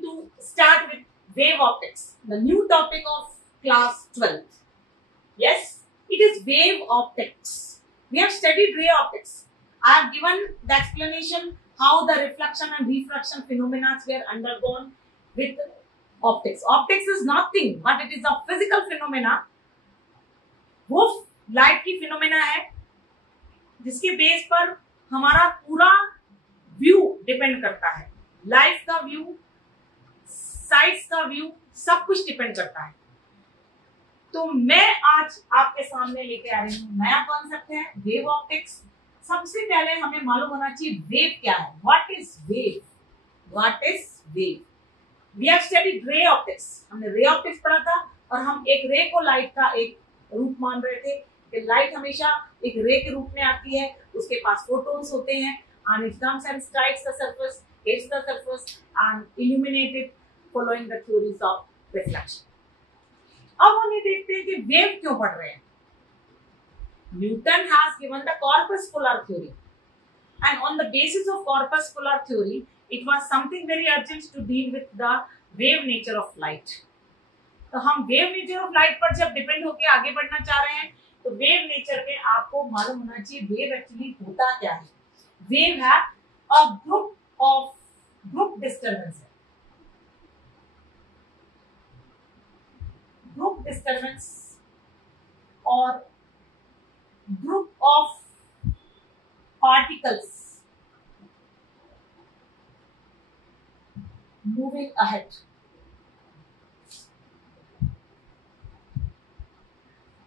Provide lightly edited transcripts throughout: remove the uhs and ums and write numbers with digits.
going to start with wave optics, the new topic of class 12th. Yes, it is wave optics. We have studied ray optics. I have given the explanation how the reflection and refraction phenomena were undergone with optics. Optics is nothing but it is a physical phenomena. वो light की phenomena है जिसके base पर हमारा पूरा view depend करता है. Life का व्यू, साइट्स का व्यू, सब कुछ डिपेंड करता है. तो मैं आज आपके सामने लेके आ रही हूँ नया कॉन्सेप्ट है वेव ऑप्टिक्स. सबसे पहले हमें मालूम होना चाहिए वेव क्या है. What is wave? What is wave? We have studied ray optics. हमने रे ऑप्टिक्स पढ़ा था और हम एक रे को लाइट का एक रूप मान रहे थे कि लाइट हमेशा एक रे के रूप में आती है. उसके पास फोटॉन्स होते हैं and it comes and strikes the surface, hits the surface and illuminate it following the theories of reflection. अब हम ये देखते हैं कि वेव क्यों पढ़ रहे हैं. Newton has given the corpuscular theory and on the basis of corpuscular theory it was something very urgent to deal with the wave nature of light. तो हम वेव नेचर ऑफ लाइट पर जब depend होके आगे बढ़ना चाह रहे हैं तो वेव नेचर में आपको मालूम होना चाहिए वेव एक्चुअली होता क्या है. वेव है अ ग्रुप डिस्टर्बेंस है. ग्रुप डिस्टर्बेंस और group of particles moving ahead.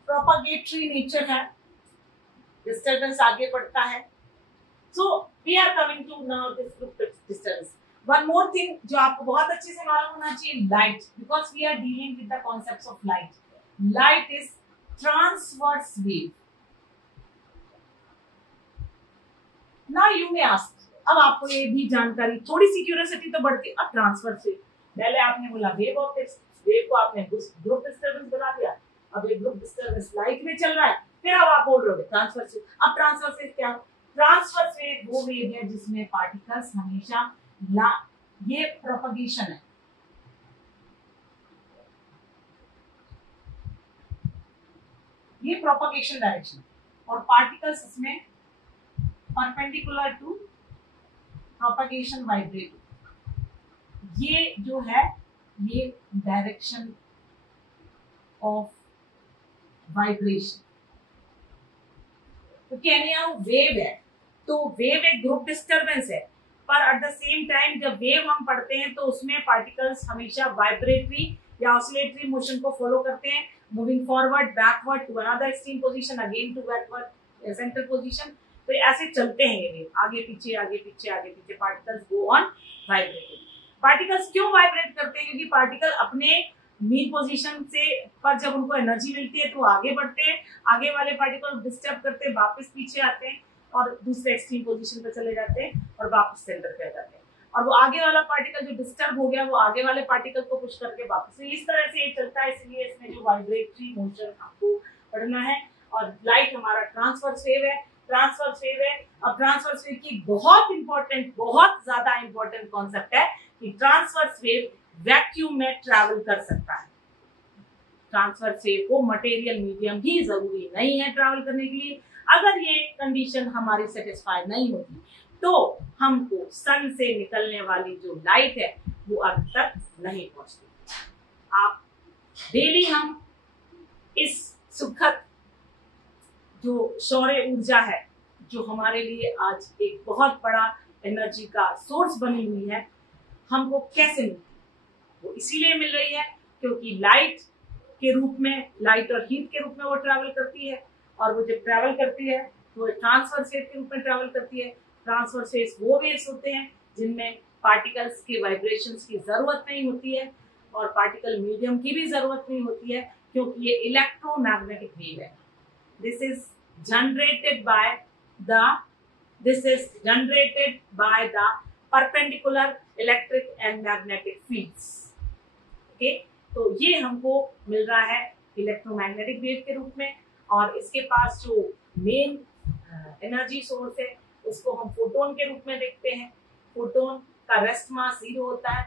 Propagatory nature है, डिस्टर्बेंस आगे बढ़ता है. So we are coming to now this group disturbance. One more thing जो आपको बहुत अच्छे से मालूम होना चाहिए, light, because we are dealing with the concepts of light. Light is transverse wave. Now you may ask, अब आपको ये भी जानकारी, थोड़ी सी क्यूरियोसिटी तो बढ़ती है. अब ट्रांसवर्स वेव, पहले आपने बोला वेव ऑप्टिक्स, वेव को आपने ग्रुप डिस्टर्बेंस बना दिया. अब ये ग्रुप डिस्टर्बेंस लाइट में चल रहा है, फिर अब आप बोल रहे हो ट्रांसवर्स वेव. अब ट्रांसवर्स वेव क्या? ट्रांसवर्स वेव वो वेव है जिसमें पार्टिकल्स हमेशा ये प्रोपगेशन है. ये प्रोपगेशन डायरेक्शन और पार्टिकल्स इसमें परपेंडिकुलर टू प्रोपगेशन वाइब्रेट. ये जो है ये डायरेक्शन ऑफ वाइब्रेशन. तो कहने वेव है तो वेव एक ग्रुप डिस्टर्बेंस है, पर एट द सेम टाइम जब वेव हम पढ़ते हैं तो उसमें पार्टिकल्स हमेशा वाइब्रेटरी या ऑसिलेटरी मोशन को फॉलो करते हैं, moving forward, backward to another extreme position, again to backward centre position. तो ऐसे चलते हैं ये वेव, आगे पीछे आगे पीछे आगे पीछे. Particles go on vibrating. Particles क्यों वाइब्रेट करते हैं? क्योंकि पार्टिकल अपने मीन पोजीशन से पर जब उनको एनर्जी मिलती है तो आगे बढ़ते हैं. आगे वाले पार्टिकल डिस्टर्ब करते हैं, वापस पीछे आते हैं और दूसरे एक्सट्रीम पोजीशन पर चले जाते हैं और वापस सेंटर पे आ जाते हैं. और वो आगे वाला पार्टिकल जो डिस्टर्ब हो गया वो आगे वाले पार्टिकल को पुश करके वापस. तो इस तरह से ये चलता है. इसलिए इसमें जो वाइब्रेटरी मोशन आपको पढ़ना है. और लाइट हमारा ट्रांसवर्स वेव है. ट्रांसवर्स वेव है. अब ट्रांसवर्स वेव की बहुत इंपॉर्टेंट, बहुत ज्यादा इंपॉर्टेंट कॉन्सेप्ट है कि ट्रांसवर्स वेव वैक्यूम में ट्रैवल कर सकता है. ट्रांसवर्स वेव को मटेरियल मीडियम भी जरूरी नहीं है ट्रैवल करने के लिए. अगर ये कंडीशन हमारी सेटिस्फाई नहीं होती तो हमको सन से निकलने वाली जो लाइट है वो अर्थ तक नहीं पहुंचती. आप डेली हम इस सुखद जो सौर ऊर्जा है जो हमारे लिए आज एक बहुत बड़ा एनर्जी का सोर्स बनी हुई है, हमको कैसे मिलती है? वो इसीलिए मिल रही है क्योंकि लाइट के रूप में, लाइट और हीट के रूप में वो ट्रैवल करती है. और वो जब ट्रैवल करती है तो ट्रांसवर्स वेव के रूप में ट्रैवल करती है. ट्रांसवर्स वेव्स वो वेव्स होते हैं जिनमें पार्टिकल्स के वाइब्रेशंस की जरूरत नहीं होती है और पार्टिकल मीडियम की भी जरूरत नहीं होती है क्योंकि ये इलेक्ट्रोमैग्नेटिक वेव है. This is generated by the perpendicular electric and magnetic fields. Okay, तो ये हमको मिल रहा है इलेक्ट्रोमैग्नेटिक वेव के रूप में. और इसके पास जो मेन एनर्जी सोर्स है उसको हम फोटोन के रूप में देखते हैं. फोटोन का रेस्ट मास 0 होता है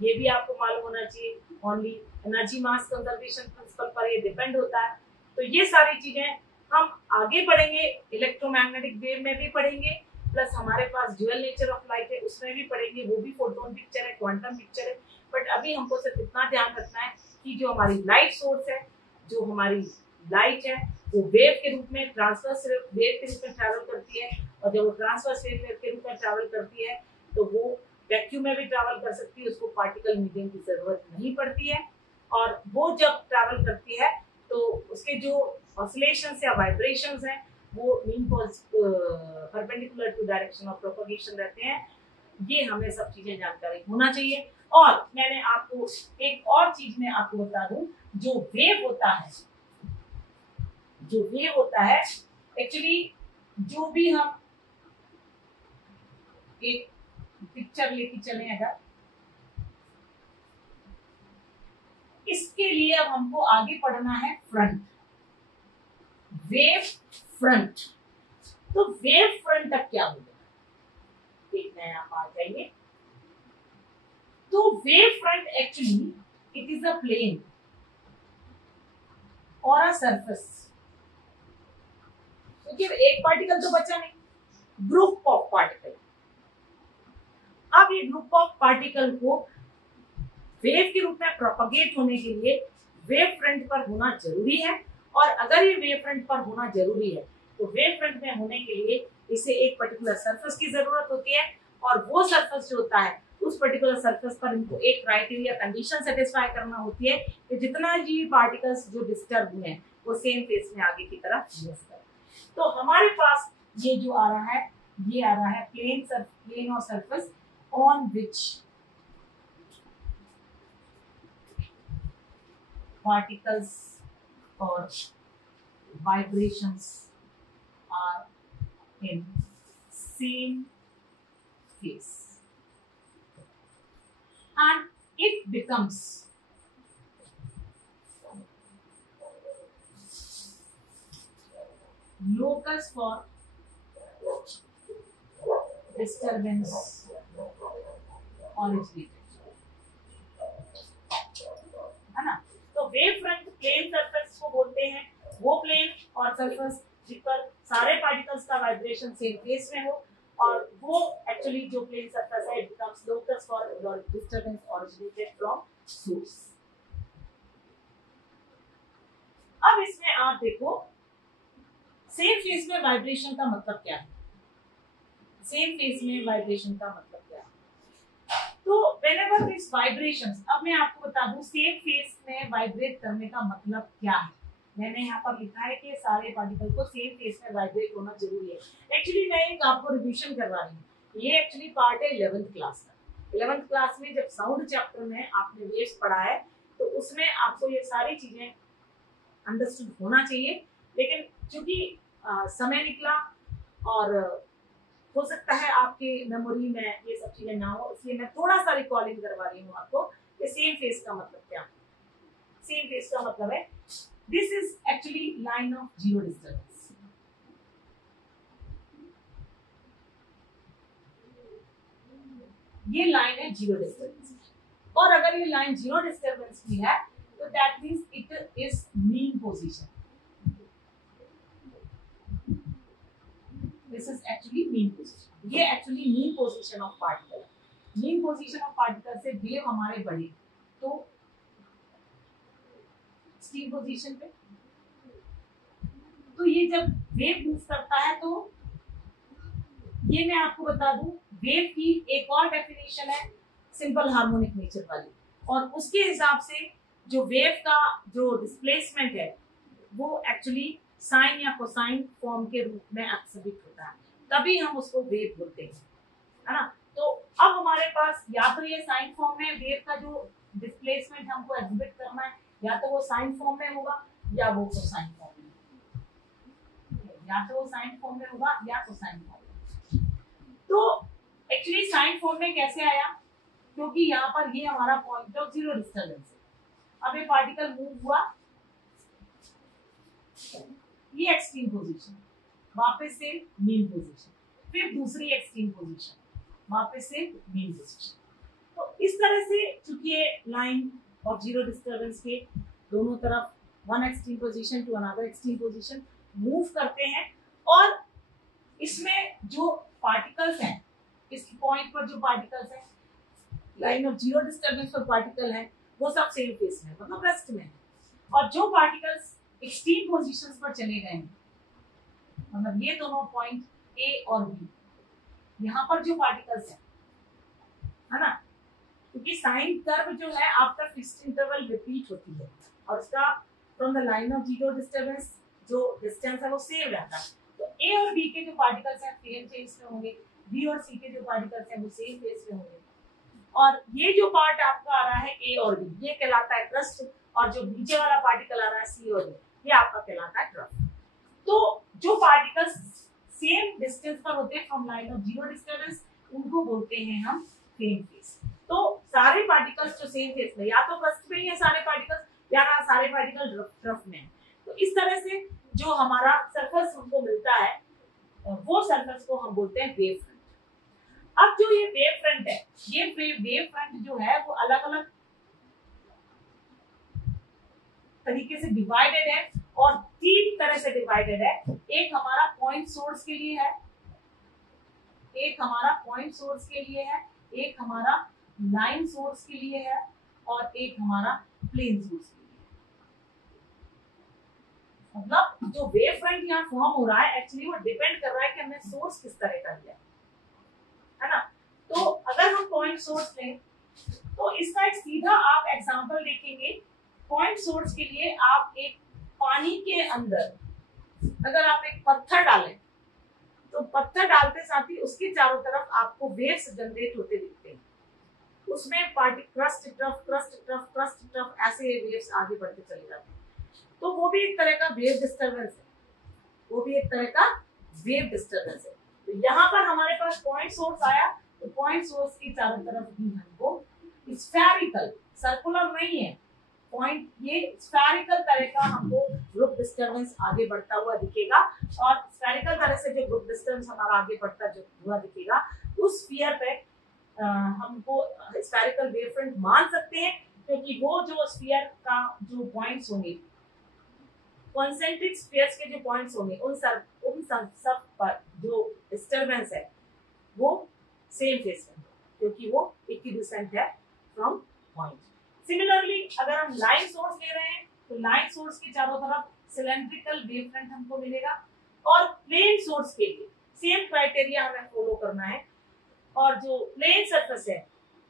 ये भी आपको मालूम होना चाहिए। Only energy mass conservation principle पर ये डिपेंड होता है। तो ये सारी चीजें हम आगे पढ़ेंगे, इलेक्ट्रोमैग्नेटिक वेव में भी पढ़ेंगे, प्लस हमारे पास ड्यूअल नेचर ऑफ लाइट है उसमें भी पढ़ेंगे, वो भी फोटोन पिक्चर है, क्वांटम पिक्चर है। बट अभी हमको सिर्फ इतना ध्यान रखना है कि जो हमारी लाइट सोर्स है, जो हमारी लाइट है, वो वेव के रूप में, ट्रांसवर्स वेव के रूप में ट्रैवल करती है। और जब वो ट्रांसवर्स वेव के रूप में ट्रैवल करती है तो वो वैक्यूम में भी ट्रैवल कर सकती है, उसको पार्टिकल मीडियम की जरूरत नहीं पड़ती है। और वो जब ट्रैवल करती है तो उसके जो ऑसिलेशंस या वाइब्रेशंस हैं वो mean perpendicular to direction of propagation रहते हैं। ये हमें सब चीजें जानकारी होना चाहिए। और मैंने आपको एक और चीज में आपको बता दूं, जो वेव होता है एक्चुअली, जो भी हम एक पिक्चर लेके चले, अगर इसके लिए अब हमको आगे पढ़ना है फ्रंट, वेव फ्रंट। तो वेव फ्रंट अब क्या होगा देखना है, आप आ जाइए। तो wave front actually it is a plane और अ सरफेस। क्योंकि एक पार्टिकल तो बचा नहीं, ग्रुप ऑफ पार्टिकल। अब ये ग्रुप ऑफ पार्टिकल को वेव के रूप में प्रोपगेट होने के लिए वेव फ्रंट पर होना जरूरी है। और अगर ये वेव फ्रंट पर होना जरूरी है तो वेव फ्रंट में होने के लिए इसे एक पर्टिकुलर सरफेस की जरूरत होती है। और वो सरफेस जो होता है, उस पर्टिकुलर सरफेस पर इनको एक क्राइटेरिया कंडीशन सेटिस्फाई करना होती है कि जितना जी पार्टिकल्स जो डिस्टर्ब हुए हैं वो सेम फेस में आगे की तरफ मूव करें। तो हमारे पास ये जो आ रहा है, ये आ रहा है प्लेन और surface on which particles or vibrations are in same phase, and it becomes locus for disturbance originated, है ना। तो वेव फ्रंट प्लेन सरफेस को बोलते हैं, वो प्लेन और सरफेस जिस पर सारे पार्टिकल्स का वाइब्रेशन सेम फेस में हो। और वो एक्चुअली जो प्लेन सरफेस है, it becomes locus for disturbance originated from source. अब इसमें आप देखो, सेम फेस में वाइब्रेशन का मतलब क्या है, सेम फेस में वाइब्रेशन का मतलब क्या है। तो whenever this vibrations, अब मैं आपको बता दूं सेम फेस में वाइब्रेट करने का मतलब क्या है। मैंने यहाँ पर लिखा है कि सारे पार्टिकल को सेम फेस में वाइब्रेट होना जरूरी है। एक्चुअली मैं एक आपको रिविजन करवा रही हूँ, ये एक्चुअली पार्ट है 11th क्लास का। 11th क्लास में जब साउंड चैप्टर में आपने वेव्स पढ़ा है तो उसमें आपको ये सारी चीजें अंडरस्टूड होना चाहिए। लेकिन चूंकि समय निकला और हो सकता है आपके मेमोरी में ये सब चीजें ना हो, इसलिए मैं थोड़ा सा रिकॉलिंग करवा रही हूँ आपको कि सेम फेस का मतलब क्या है। सेम फेस का मतलब है this is actually line of zero disturbance. ये लाइन है जीरो डिस्टर्बेंस, और अगर ये लाइन जीरो डिस्टर्बेंस की है तो that means it is mean position. This is actually mean position। ये actually mean position of particle। mean position of particle से वेव हमारे बढ़े तो extreme position पे, तो ये जब वेव मूव करता है तो ये मैं आपको बता दूं, वेव की एक और डेफिनेशन है सिंपल हार्मोनिक नेचर वाली। और उसके हिसाब से जो वेव का जो डिस्प्लेसमेंट है वो एक्चुअली साइन या कोसाइन फॉर्म के रूप में एक्सिबिट होता है, तभी हम उसको वेव बोलते हैं, है ना। तो अब हमारे पास या तो ये साइन फॉर्म में वेव का जो डिस्प्लेसमेंट हमको एक्सिबिट करना है, या तो वो साइन फॉर्म में होगा या वो कोसाइन फॉर्म में, या तो वो साइन फॉर्म में होगा या कोसाइन फॉर्म में। तो एक्चुअली साइन फॉर्म में कैसे आया, क्योंकि यहाँ पर ये हमारा पॉइंट ऑफ जीरो डिस्टर्बेंस है। अब ये पार्टिकल मूव हुआ, ये एक्सट्रीम पोजीशन, वापस से मीन पोजीशन, फिर दूसरी एक्सट्रीम पोजीशन, वापस से मीन पोजीशन। तो इस तरह से चूंकि ये लाइन और जीरो डिस्टर्बेंस के दोनों तरफ one extreme position to another extreme position move करते हैं, और इसमें जो पार्टिकल्स हैं, इस पॉइंट पर जो पार्टिकल्स हैं, लाइन ऑफ जीरो डिस्टर्बेंस पर पार्टिकल है, वो सब सेम फेस में मतलब रेस्ट में है। और जो पार्टिकल्स एक्सट्रीम पोजीशंस पर चले गए हैं, मतलब ये दोनों पॉइंट ए और बी, यहाँ पर जो पार्टिकल्स है ना, क्योंकि साइन कर्व जो है आफ्टर फिक्स्ड इंटरवल रिपीट होती है, और उसका from the line of zero disturbance जो डिस्टेंस है वो सेम रहता है। तो ए और बी के जो पार्टिकल्स हैं सेम फेस में होंगे, बी और सी के जो पार्टिकल्स हैं वो सेम फेस में होंगे, और ये जो पार्ट आपका आ रहा है ए और बी, ये कहलाता है क्रस्ट, और जो नीचे वाला पार्टिकल आ रहा है सी और डी, ये आपका कहलाता है ट्रफ। तो जो पार्टिकल्स सेम डिस्टेंस पर होते हैं from line of zero disturbance, उनको बोलते हैं हम सेम फेस। तो सारे पार्टिकल्स जो सेम फेस में, या तो क्रस्ट में ही है सारे पार्टिकल्स, या सारे पार्टिकल ट्रफ में है। तो इस तरह से जो हमारा सरफेस हमको मिलता है, वो सरफेस को हम बोलते हैं वेव फ्रंट। अब जो ये वेव फ्रंट है, ये वेव फ्रंट जो है वो अलग अलग तरीके से डिवाइडेड है, और तीन तरह से डिवाइडेड है। एक हमारा पॉइंट सोर्स के लिए है, एक हमारा पॉइंट सोर्स के लिए है, एक हमारा लाइन सोर्स के लिए है, और एक हमारा प्लेन सोर्स के लिए। मतलब जो वेव फ्रंट यहाँ फॉर्म हो रहा है, एक्चुअली वो डिपेंड कर रहा है कि हमने सोर्स किस तरह का लिया है ना। तो अगर हम पॉइंट सोर्स लें, तो इसका एक सीधा आप एग्जांपल देखेंगे। पॉइंट सोर्स के लिए आप एक पानी के अंदर अगर आप एक पत्थर डालें, तो पत्थर डालते साथ ही उसके चारों तरफ आपको वेव्स जनरेट होते दिखते हैं। उसमें crust trough crust trough crust trough ऐसे वेव्स आगे बढ़ते चले जाते हैं। तो वो भी एक तरह का वेव डिस्टर्बेंस है, वो भी एक तरह का वेव डिस्टर्बेंस है। तो यहाँ पर हमारे पास पॉइंट सोर्स आया, तो पॉइंट सोर्स के चारों तरफ भी हमको स्फेरिकल, सर्कुलर नहीं है पॉइंट, ये स्फेरिकल तरह का हमको ग्रुप डिस्टर्बेंस आगे बढ़ता हुआ दिखेगा। और स्फेरिकल तरह से जो ग्रुप डिस्टर्बेंस हमारा आगे बढ़ता जो हुआ दिखेगा, उस स्फीयर पे हमको स्फेरिकल वेव फ्रंट मान सकते हैं, क्योंकि वो जो स्फीयर का जो पॉइंट्स होंगे, कॉन्सेंट्रिक स्फीयर्स के जो पॉइंट्स होंगे, उन सब पर जो डिस्टर्बेंस है वो सेम फेस में, क्योंकि वो इक्विडिस्टेंट है फ्रॉम पॉइंट। सिमिलरली अगर हम लाइन सोर्स ले रहे हैं, तो लाइन सोर्स के चारों तरफ सिलेंड्रिकल वेव फ्रंट हमको मिलेगा, और प्लेन सोर्स के लिए सेम क्राइटेरिया हमें फॉलो करना है। और जो प्लेन सरफेस है,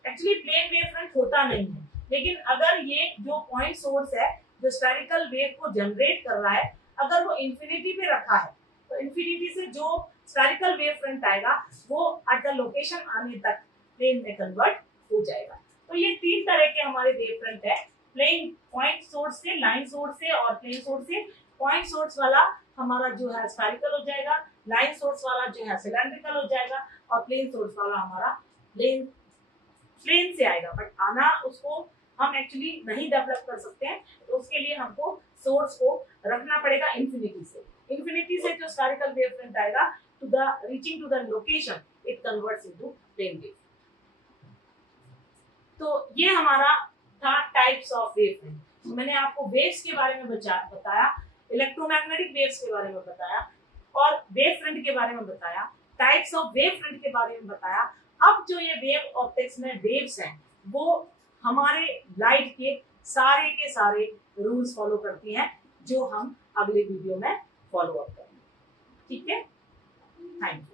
एक्चुअली प्लेन वेव फ्रंट होता नहीं है, लेकिन अगर ये जो पॉइंट सोर्स है जो स्फेरिकल वेव को जनरेट कर रहा है, अगर वो इंफिनिटी पे रखा है, तो इंफिनिटी से जो स्फेरिकल वेव फ्रंट आएगा वो एट द लोकेशन आने तक प्लेन में कन्वर्ट हो जाएगा। तो ये तीन तरह के हमारे वेव फ्रंट है, प्लेन पॉइंट सोर्स से, लाइन सोर्स से और प्लेन सोर्स से। पॉइंट सोर्स वाला हमारा जो है स्फेरिकल हो जाएगा, लाइन सोर्स वाला जो है सिलेंड्रिकल हो जाएगा, और प्लेन सोर्स वाला हमारा प्लेन से आएगा। बट आना उसको हम एक्चुअली नहीं डेवलप कर सकते हैं, तो उसके लिए हमको सोर्स को रखना पड़ेगा इंफिनिटी से। इंफिनिटी से जो स्फेरिकल वेव फ्रंट आएगा, to the reaching to the location it converts into plane wave. तो ये हमारा था टाइप्स ऑफ वेव फ्रंट। मैंने आपको वेव्स के बारे में बताया, इलेक्ट्रोमैग्नेटिक वेव्स के बारे में बताया, और वेव फ्रंट के बारे में बताया, टाइप्स ऑफ वेव फ्रंट के बारे में बताया। अब जो ये वेव ऑप्टिक्स में वेव्स हैं, वो हमारे लाइट के सारे रूल्स फॉलो करती हैं, जो हम अगले वीडियो में फॉलो अप करेंगे। ठीक है, थैंक यू।